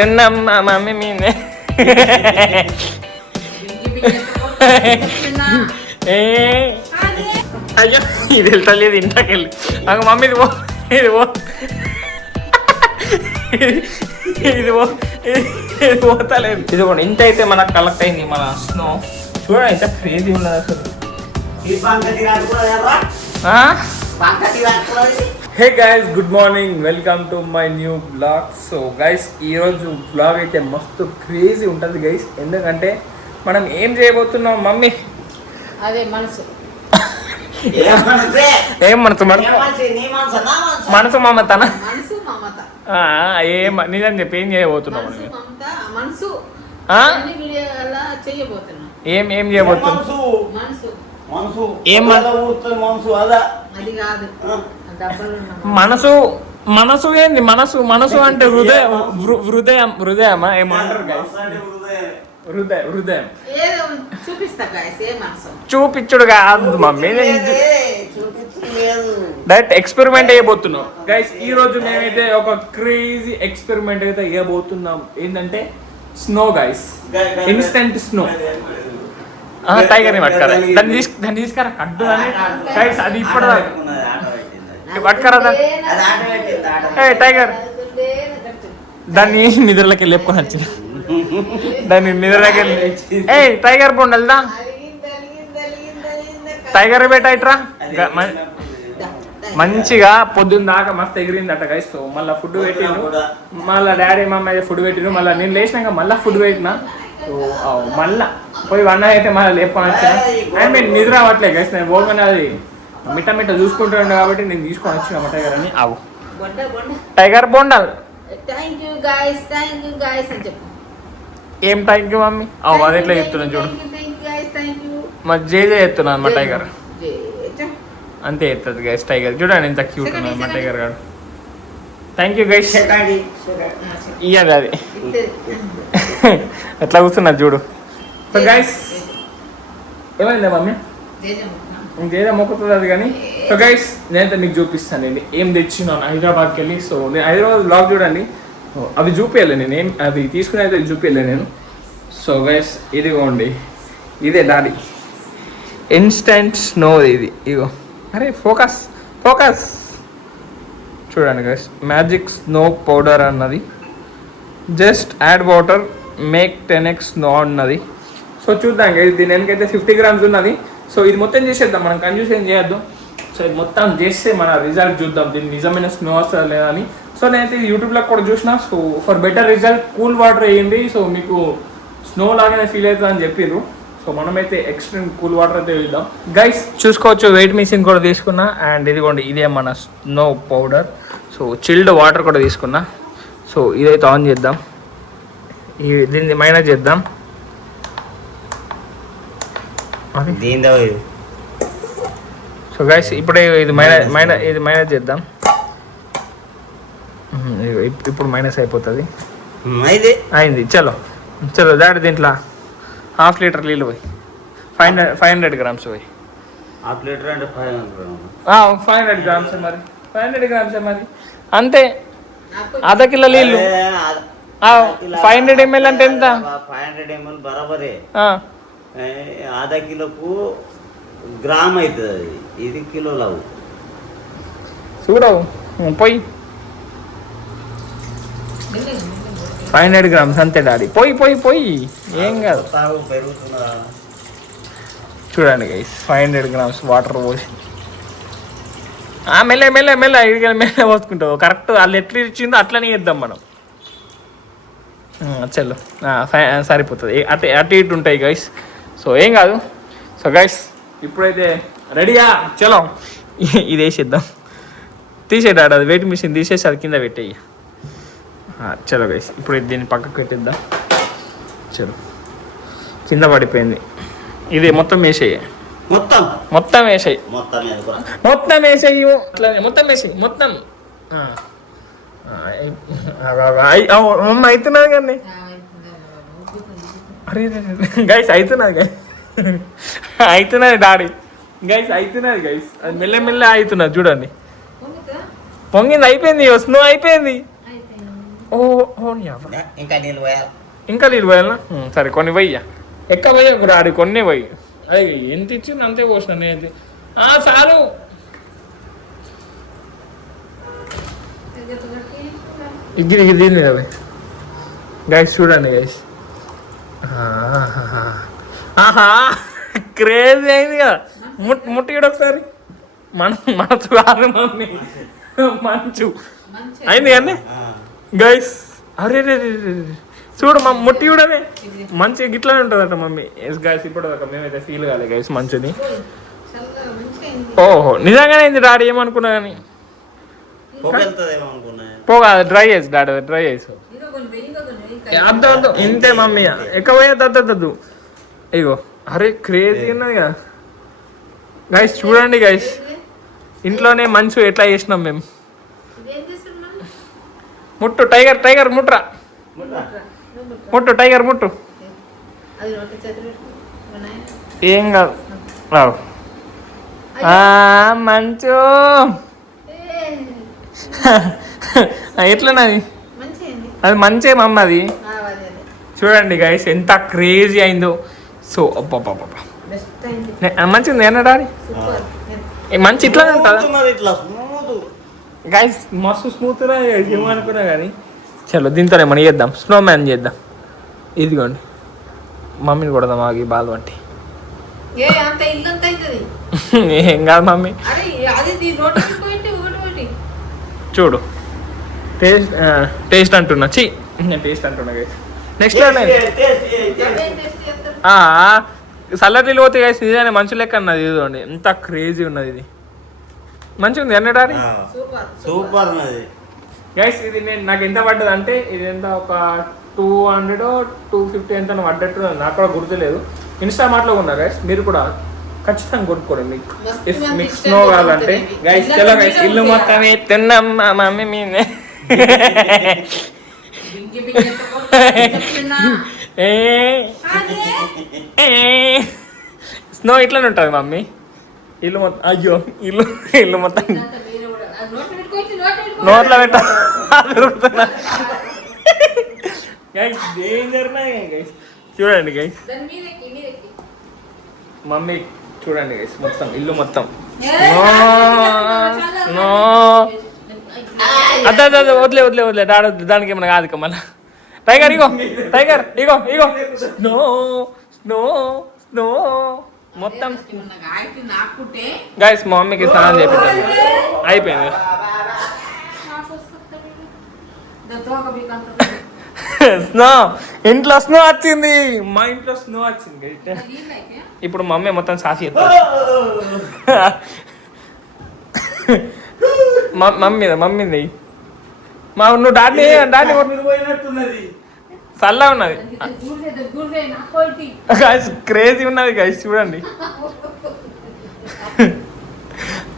మా మమ్మీ మీనే అయ్యో ఇది వెళ్తలేదు ఇంట్లోకెళ్ళి అక్క మమ్మీ ఇది పో ఇది పో ఇది పో ఇది పోతలేదు. ఇదిగోండి ఇంత అయితే మనకు కలెక్ట్ అయింది మన స్నో. చూడండి ఇంత క్రేజీ ఉన్నది అసలు. Hey guys, good morning, welcome to my new blog. So guys ఈరోజు బ్లాగ్ అయితే మస్తు క్రేజీ ఉంటుంది గైస్. ఎందుకంటే మనం ఏం చేయబోతున్నాం మమ్మీ? అదే మనసు ఏం మనసు మనసు మమతన నిజం చెప్పి ఏం చేయబోతున్నాం? ఏం ఏం చేయబోతున్నాం? మనసు మనసు ఏంది? మనసు మనసు అంటే హృదయం హృదయం హృదయమా ఏమంటారు గైస్? హృదయం హృదయం చూపించుడు కాదు మమ్మీ, డైరెక్ట్ ఎక్స్పెరిమెంట్ చేయబోతున్నాం గైస్. ఈ రోజు మేమైతే ఒక క్రేజీ ఎక్స్పెరిమెంట్ అయితే ఇవ్వబోతున్నాం. ఏంటంటే snow guys, instant snow. Tiger ని పట్టుకరా, దాన్ని తీసుకురా కడ్డు అని గైస్. అది ఇప్పుడు పట్టుకరా టైగర్. దాన్ని నిద్రలోకి లేపుకొని వచ్చింది. దాన్ని నిద్రలోకి ఏ టైగర్ బొండల్దా టైగర్ బేటా ఇట్రా. మంచిగా పొద్దున్న దాకా మస్తు ఎగిరిందట గైస్. సో మళ్ళీ ఫుడ్ పెట్టిండు, మళ్ళీ డాడీ మమ్మీ అయితే ఫుడ్ పెట్టిండు. మళ్ళీ నేను లేచినాక మళ్ళీ ఫుడ్ పెట్టినా. సో మళ్ళీ పోయి వన్ అయితే మళ్ళీ లేపుకొని వచ్చిన. అండ్ నేను నిద్ర అవ్వట్లేదు గైస్. నేను పోగానే అది మిట్ట మిట్ట చూసుకుంటుండే కాబట్టి నేను తీసుకొని వచ్చిన టైగర్ అని. అవు టైగర్ బొండాల్. ఏం థ్యాంక్ యూ మమ్మీ? అవు అది ఎట్లా చెప్తున్నాను చూడు, మా జేజే చెప్తున్నాను మా టైగర్. అంతే చెప్తుంది గైస్ టైగర్. చూడండి ఎంత క్యూట్ ఉన్నది మా టైగర్ గారు. Thank you guys. ఇయ్యాలి అది ఎట్లా కూర్చున్నది చూడు. సో గైస్ ఏమైందా మమ్మీ? ఇంకేదో మొక్కుతుంది అది కానీ. సో గైస్ నేనైతే మీకు చూపిస్తానండి ఏం తెచ్చినాను హైదరాబాద్కి వెళ్ళి. సో నేను హైదరాబాద్ బ్లాగ్ చూడండి, అవి చూపించాలి నేను. ఏం అది తీసుకుని అయితే చూపించలే నేను. సో గైస్ ఇదిగోండి, ఇదే డాడీ ఇన్స్టెంట్ స్నో. ఇది ఇగో, అరే ఫోకస్ ఫోకస్. చూడండి గైస్, మ్యాజిక్ స్నో పౌడర్ అన్నది. Just add water make 10x snow అన్నది. సో చూద్దాం గైస్, దీని వెనకైతే 50 grams ఉన్నది. సో ఇది మొత్తం చేసేద్దాం, మనం కన్ఫ్యూజ్ ఏం చేయొద్దు. సో ఇది మొత్తం చేస్తే మన రిజల్ట్ చూద్దాం, దీని నిజమైన స్నో వస్తుందా లేదా అని. సో నేనైతే యూట్యూబ్లో కూడా చూసిన. So for better result cool water వేయండి, సో మీకు స్నో లాగానే ఫీల్ అవుతుంది అని చెప్పారు. సో మనమైతే ఎక్స్ట్రీమ్ కూల్ వాటర్ అయితే వేద్దాం గైస్. చూసుకోవచ్చు వెయిట్ మిషన్ కూడా తీసుకున్నా. అండ్ ఇదిగోండి ఇదే మన snow powder. So chilled water కూడా తీసుకున్నా. సో ఇదైతే ఆన్ చేద్దాం, దీన్ని మైనస్ చేద్దాం. సో గైస్ ఇప్పుడే ఇది మైనస్ చేద్దాం. ఇప్పుడు మైనస్ అయిపోతుంది. అయింది. చలో చలో దాడి దీంట్లో 1/2 లీటర్ నీళ్ళు పోయి 500 grams పోయి. 1/2 లీటర్ అంటే 500 grams మరి 500 grams మరి అంతే. అర్ధ కిలో నీళ్ళు 500 ml అంటే ఎంత? 500 ml బరాబరే. అర్ధ కిలోకు గ్రామ్ అవుతుంది, ఇది కిలోలు అవు చూడవు పోయి 500 grams అంతే డాడీ. పోయి పోయి పోయి ఏం కాదు. చూడండి గైస్ 500 grams వాటర్ పోసి మెల్ల మెల్ల మెల్ల ఇడిగా మెల్ల పోసుకుంటావు. కరెక్ట్ వాళ్ళు ఎట్లా ఇచ్చిందో అట్లనే చేద్దాం మనం. చలో సరిపోతుంది. అటు ఇటు ఉంటాయి గైస్. సో ఏం కాదు. సో గైస్ ఇప్పుడైతే రెడీగా చలో ఇది వేసేద్దాం. తీసేటాడు అది వెయిట్ మిషన్ తీసేసి అది కింద పెట్టేయి. చలో గైస్ ఇప్పుడు దీన్ని పక్కకు పెట్టిద్దాం. చలో కింద పడిపోయింది. ఇది మొత్తం వేసేయి, మొత్తం వేసేయి, మొత్తం వేసేయి, అట్లానే మొత్తం వేసేయి మొత్తం. అమ్మ అవుతున్నది కానీ అరే గైస్ అవుతున్నది అవుతున్నది డాడీ గైస్ అవుతున్నది గైస్. అది మెల్ల మెల్ల అవుతున్నది చూడండి. పొంగింది అయిపోయింది, స్నో అయిపోయింది. ఓ ఓ నీ అవ్వ. ఇంకా నీళ్ళు పోయాలి. ఇంకా నీళ్ళు పోయాలనా సరే కొన్ని పోయ్యా ఎక్క పోయి ఒక రాడి కొన్ని పోయి అదే ఎంత ఇచ్చింది అంతే పోసిన నేను చాలు ఇది దీన్ని కదా గైస్ చూడండి గైస్ ఆహా క్రేజీ అయింది కదా ముట్టిగడు ఒకసారి మనసు కాదు మమ్మీ మంచు అయింది కానీ గైస్ అరే రే చూడు మా ముట్టి చూడనే మంచిగా గిట్లానే ఉంటుందట మమ్మీ ఎస్ గైస్ ఇప్పుడు మేమైతే ఫీల్ కాలేదు గైస్ మంచుని ఓహో నిజంగానే అయింది డాడీ ఏమనుకున్నా కానీ పోగా డ్రై చేసి డాడీ డ్రై చేసి అద్దు అద్దు ఇంతే మమ్మీ ఎక్కువ పోయేది ఇగో అరే క్రేజీ ఉన్నది కదా గైస్ చూడండి గైస్ ఇంట్లోనే మంచు ఎట్లా చేసినాం మేము ముట్టు టైగర్ టైగర్ ముట్రా ముట్టు టైగర్ ముట్టు ఏం కాదు మంచు ఎట్లన్నది అది మంచి మమ్మ అది చూడండి గైస్ ఎంత క్రేజీ అయిందో సో అబ్బా మంచిది ఏనా డాడీ మంచి ఇట్లానే ఉంటుందా గైస్ మస్తు స్మూత్ ఏమనుకున్నా కానీ చలో దీంతోనే మనం చేద్దాం స్నో మ్యాన్ చేద్దాం ఇదిగోండి మమ్మీని కొడదాం ఆగి బాల్ వంటి ఏం కాదు మమ్మీ చూడు టేస్ట్ టేస్ట్ అంటున్నా చి నేను టేస్ట్ అంటున్నా గైస్ నెక్స్ట్ సల్లర్లీలు పోతే గైస్ నిజానే మంచు లెక్క అన్నది ఇదిగోండి ఎంత క్రేజీ ఉన్నది ఇది మంచిగా ఉంది అన్నడారి సూపర్ గైస్ ఇది నేను నాకు ఎంత పడ్డది అంటే ఇది ఎంత ఒక 200 250 ఎంత పడ్డట్టు నాకు కూడా గుర్తులేదు ఇన్స్టామార్ట్లో ఉన్నా గైస్ మీరు కూడా ఖచ్చితంగా కొనుక్కోండి మీకు స్నో కావాలంటే గైస్ చలో గైస్ ఇల్లు మొత్తం తిన్నాం మా మమ్మీ మీనే స్నో ఇట్లానే ఉంటుంది మమ్మీ ఇల్లు మొత్తం అయ్యో ఇల్లు ఇల్లు మొత్తం నోట్లో పెట్టా గైస్ డేంజర్ గైస్ చూడండి గైస్ మమ్మీ చూడండి గైస్ మొత్తం ఇల్లు మొత్తం నో అదే అదే వదిలే వదిలే వదిలే రాడొద్దు దానికి ఏమన్నా కాదు మళ్ళా టైగర్ ఇగో టైగర్ ఇగో ఇగో స్నో స్నో స్నో మొత్తం గైస్ మా మమ్మీకి స్నానం చేపించాలి అయిపోయింది స్నో ఇంట్లో స్నో వచ్చింది మా ఇంట్లో స్నో వచ్చింది ఇప్పుడు మమ్మీ మొత్తం సాఫ్ చేస్తుంది మమ్మీది మా నువ్వు డాడీ డాడీ చల్లగా ఉన్నది గైస్ క్రేజీ ఉన్నది గైస్ చూడండి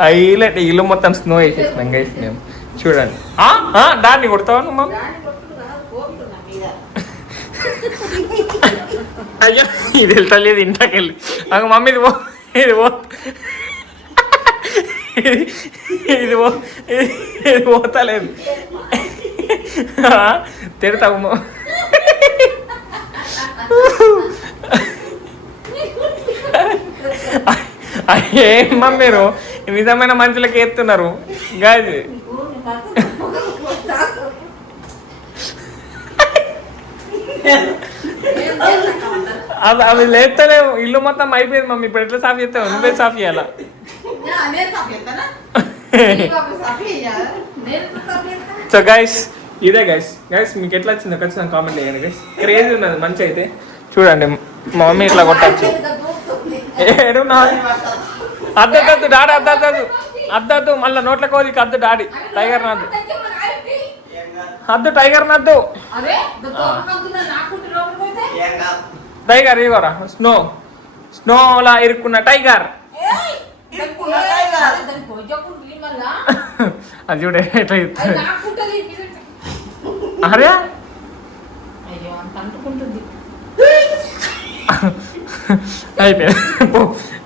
హైలైట్ ఇల్లు మొత్తం స్నో వేసేసినాం గైస్ మేము చూడండి డాడీ కొడతావా నువ్వు మమ్మీ అయ్యో ఇది వెళ్తలేదు ఇంట్లోకి వెళ్ళి అక్క మమ్మీ ఇది పో ఇది పో ఇది పో ఇది పోతలేదు తిడతావు ఏమ్మా మీరు నిజమైన మనుషులకి ఎత్తున్నారు గాజు అవి లేస్తలేవు ఇల్లు మొత్తం అయిపోయింది మమ్మీ ఇప్పుడు ఎట్లా సాఫ్ చేస్తావు నువ్వే సాఫ్ చేయాలా సో గైస్ ఇదే గైస్ గైస్ మీకు ఎట్లా వచ్చిందో ఖచ్చితంగా కామెంట్ చేయండి గైస్ క్రేజీ ఉన్నది మంచి అయితే చూడండి మా మమ్మీ ఇట్లా కొట్టచ్చు ఏడు అద్దద్దు డాడీ అద్దద్దు అద్దద్దు మళ్ళీ నోట్ల కోదికి అద్దు డాడీ టైగర్ నద్దు అద్దు టైగర్ నద్దు టైగర్ ఇవ్వరా స్నో స్నోలా ఇరుక్కున్న టైగర్ అది చూడే ఎట్లా అరే అయిపోయింది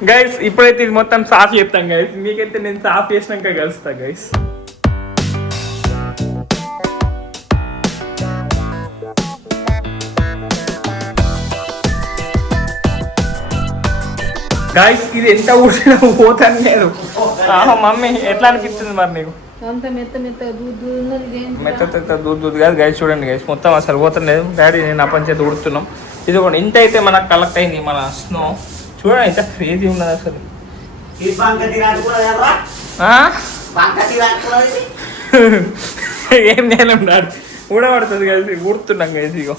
గైస్ ఇప్పుడైతే ఇది మొత్తం సాఫ్ చేస్తాం గైస్ మీకైతే నేను సాఫ్ చేసినాక కలుస్తా గైస్ గాయస్ ఇది ఎంత ఊరినా పోతాను లేదు. మమ్మీ ఎట్లా అనిపిస్తుంది మరి నీకు? అంత మెత్త మెత్త దూద్ ఉన్నది మెత్త దూద్ కాదు గైస్, చూడండి గైస్ మొత్తం అసలు పోతలేదు. డాడీ నేను అప్పంచేత ఉడుతున్నాం. ఇది కూడా ఇంత అయితే మనకు కలెక్ట్ అయింది మన స్నో. చూడండి ఇంత క్రేజీ ఉన్నది అసలు. ఏం చేయలేం డాడీ, ఊడబడుతుంది కలిసి ఊడుతున్నాం కలిసి. ఇగో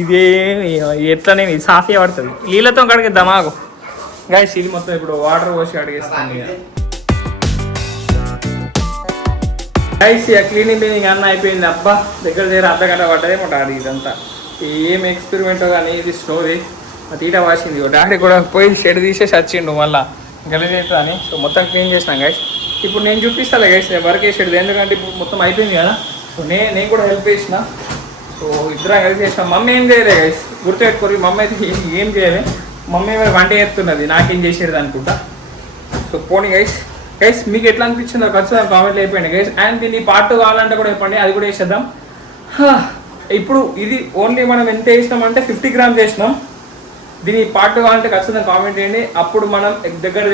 ఇదే ఎట్లా నేను సాఫీ పడుతుంది నీళ్ళతో కడిగి దమాగు గైస్. ఇది మొత్తం ఇప్పుడు వాటర్ పోసి అడిగేస్తాను ఇక గైస్. ఇక క్లీనింగ్ అన్న అయిపోయింది. అబ్బా దగ్గర అర్ధగంట పడ్డదేమో డాడీ. ఇదంతా ఏం ఎక్స్పెరిమెంటో కానీ ఇది స్టోరీ తీట వాసింది. డాడీ కూడా పోయి షెడ్ తీసేసి వచ్చిండు మళ్ళీ గెలిచేస్తా అని. సో మొత్తం క్లీన్ చేసినాం గైస్. ఇప్పుడు నేను చూపిస్తాను గైస్ నేను వర్క్ చేసేది, ఎందుకంటే ఇప్పుడు మొత్తం అయిపోయింది కదా. సో నేను కూడా హెల్ప్ చేసిన. సో ఇద్దరం కలిసి చేసినాం. మమ్మీ ఏం చేయలే గైస్, గుర్తుపెట్టుకోరు. మమ్మీ అయితే ఏం చేయలే. మమ్మీ మరి వంట చేస్తున్నది, నాకేం చేసేది అనుకుంటా. సో పోనీ గైస్. గైస్ మీకు ఎట్లా అనిపించిందో ఖచ్చితంగా కామెంట్లు అయిపోయింది గైస్. అండ్ దీన్ని పార్ట్ కావాలంటే కూడా చెప్పండి, అది కూడా వేసేద్దాం. ఇప్పుడు ఇది ఓన్లీ మనం ఎంత వేసినామంటే 50 grams వేసినాం. దీని పార్ట్ కావాలంటే ఖచ్చితంగా కామెంట్ చేయండి. అప్పుడు మనం దగ్గర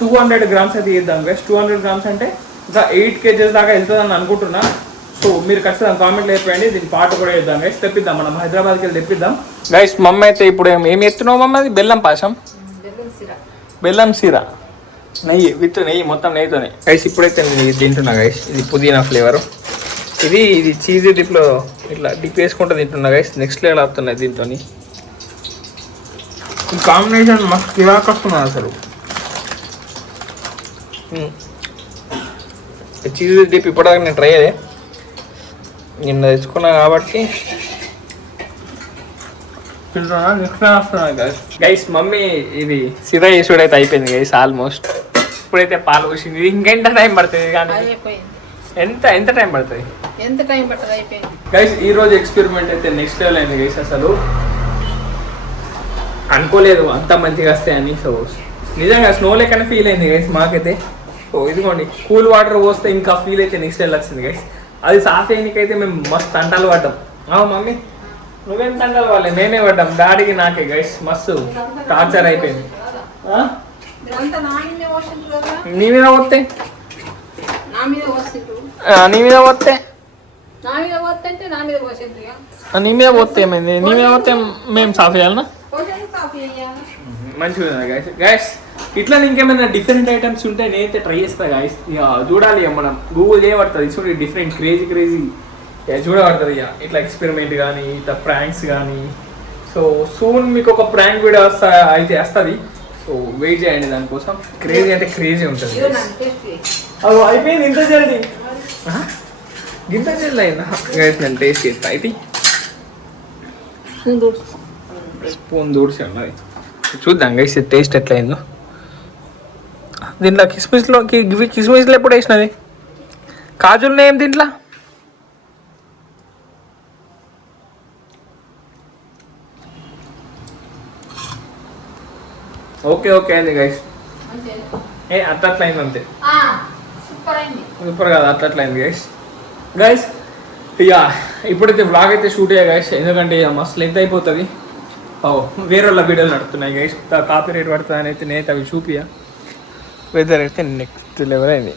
200 grams అయితే ఇద్దాం గైస్. 200 grams అంటే ఇంకా 8 kgs దాకా వెళ్తుందని అనుకుంటున్నా. సో మీరు ఖచ్చితంగా కామెంట్లు అయిపోయండి. దీని పార్ట్ కూడా వేద్దాం గైస్. తెప్పిద్దాం, మనం హైదరాబాద్కి వెళ్ళి తెప్పిద్దాం గైస్. మమ్మీ అయితే ఇప్పుడు ఏం ఎత్తున్నావు మమ్మీ? అది బెల్లం పాశం, బెల్లం సిరా, నెయ్యి విత్ నెయ్యి, మొత్తం నెయ్యితోనే గైస్. ఇప్పుడైతే నేను తింటున్నా గైస్. ఇది పుదీనా ఫ్లేవర్. ఇది చీజీ డిప్లో ఇట్లా డిప్ వేసుకుంటూ తింటున్నా గైస్. నెక్స్ట్ లెవెల్ అవుతున్నాయి దీంతో. ఈ కాంబినేషన్ మస్తు కిరాక్ వస్తున్నా అసలు. చీజీ డిప్ ఇప్పటిదాకా నేను ట్రై అయ్యే, నిన్న తెచ్చుకున్నా కాబట్టి గైస్. మమ్మీ ఇది సిరా చేసుడు అయితే అయిపోయింది గైస్ ఆల్మోస్ట్. ఇప్పుడైతే పాలు పోసింది. ఇంకెంత టైం పడుతుంది కానీ ఎంత టైం పడుతుంది? ఎంత టైం పడుతుంది అయిపోయింది గైస్. ఈ రోజు ఎక్స్పెరిమెంట్ అయితే నెక్స్ట్ లెవెల్ అయింది గైస్. అసలు అనుకోలేదు అంత మంచిగా వస్తాయని. సో నిజంగా స్నో లెక్కనే ఫీల్ అయింది గైస్ మాకైతే. సో ఇదిగోండి కూల్ వాటర్ పోస్తే ఇంకా ఫీల్ అయితే నెక్స్ట్ లెవెల్ వచ్చింది గైస్. అది సాఫ్ అయ్యకైతే మేము మస్తు తంటాలు పడ్డాం. మమ్మీ నువ్వేం తంటాలు వాళ్ళే, మేమే పడ్డాం. డాడీకి నాకే గైస్ మస్తు టార్చర్ అయిపోయింది. నీ మీద పోతే ఏమైంది? నీ మీద పోతే మేము సాఫ్ చేయాలన్నా? మంచిగా గైస్. గైస్ ఇట్లా ఇంకేమైనా డిఫరెంట్ ఐటమ్స్ ఉంటే నేనైతే ట్రై చేస్తా గైస్. ఇక చూడాలి, మనం గూగుల్ చేయబడుతుంది చూడండి. డిఫరెంట్ క్రేజీ చూడబడుతుంది ఇక ఇట్లా ఎక్స్పెరిమెంట్ కానీ ఇట్లా ప్రాంక్స్ కానీ. సో సూన్ మీకు ఒక ప్రాంక్ వీడియో అయితే వస్తుంది. సో వెయిట్ చేయండి దానికోసం. క్రేజీ అంటే క్రేజీ ఉంటుంది. అది అయిపోయింది ఇంత జల్దీ, ఇంత జల్దీ అయిందా గైస్? నేను టేస్ట్ చేస్తా. అయితే స్పూన్ దూడ్చి ఉన్నది, చూద్దాం గైస్ టేస్ట్ ఎట్లా అయిందో. దీంట్లో కిస్మిస్లో ఎప్పుడు వేసినది? కాజుల్లో ఏం దీంట్లో? ఓకే అయింది గైస్. అట్లా అయింది అంతే, సూపర్ కాదు అట్లా అయింది గైస్. ఇక ఇప్పుడైతే వ్లాగ్ అయితే షూట్ అయ్యా గైస్, ఎందుకంటే ఇక మస్తు లెంత్ అయిపోతుంది. వేరే వాళ్ళ వీడియోలు నడుస్తున్నాయి గైస్, కాపీ రేట్ పడుతుంది అని అయితే నేనైతే అవి చూపియా. వెదర్ అయితే నెక్స్ట్ లెవెల్ అయింది,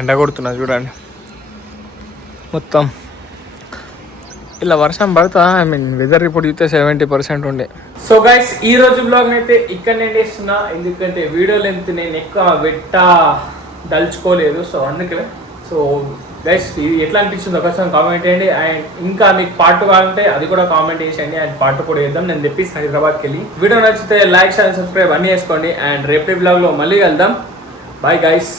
ఎండ కొడుతున్నా చూడండి. మొత్తం ఇలా వర్షం పడుతా. వెదర్ రిపోర్ట్ చూస్తే 70% ఉండే. సో గైస్ ఈ రోజు బ్లాగ్ అయితే ఇక్కడ నేను చేస్తున్నా, ఎందుకంటే వీడియో లెంత్ నేను ఎక్కువ దలుచుకోలేదు. సో అందుకే. సో గైస్ ఇది ఎట్లా అనిపించింది ఒకసారి కామెంట్ చేయండి. అండ్ ఇంకా మీకు పార్ట్ కావాలంటే అది కూడా కామెంట్ చేసేయండి. అండ్ పార్ట్ కూడా చేద్దాం. నేను తెప్పిస్తాను హైదరాబాద్కి వెళ్ళి. వీడియో నచ్చితే లైక్, షేర్, సబ్స్క్రైబ్ అన్నీ చేసుకోండి. అండ్ రేపటి బ్లాగ్లో మళ్ళీ వెళ్దాం. Bye guys.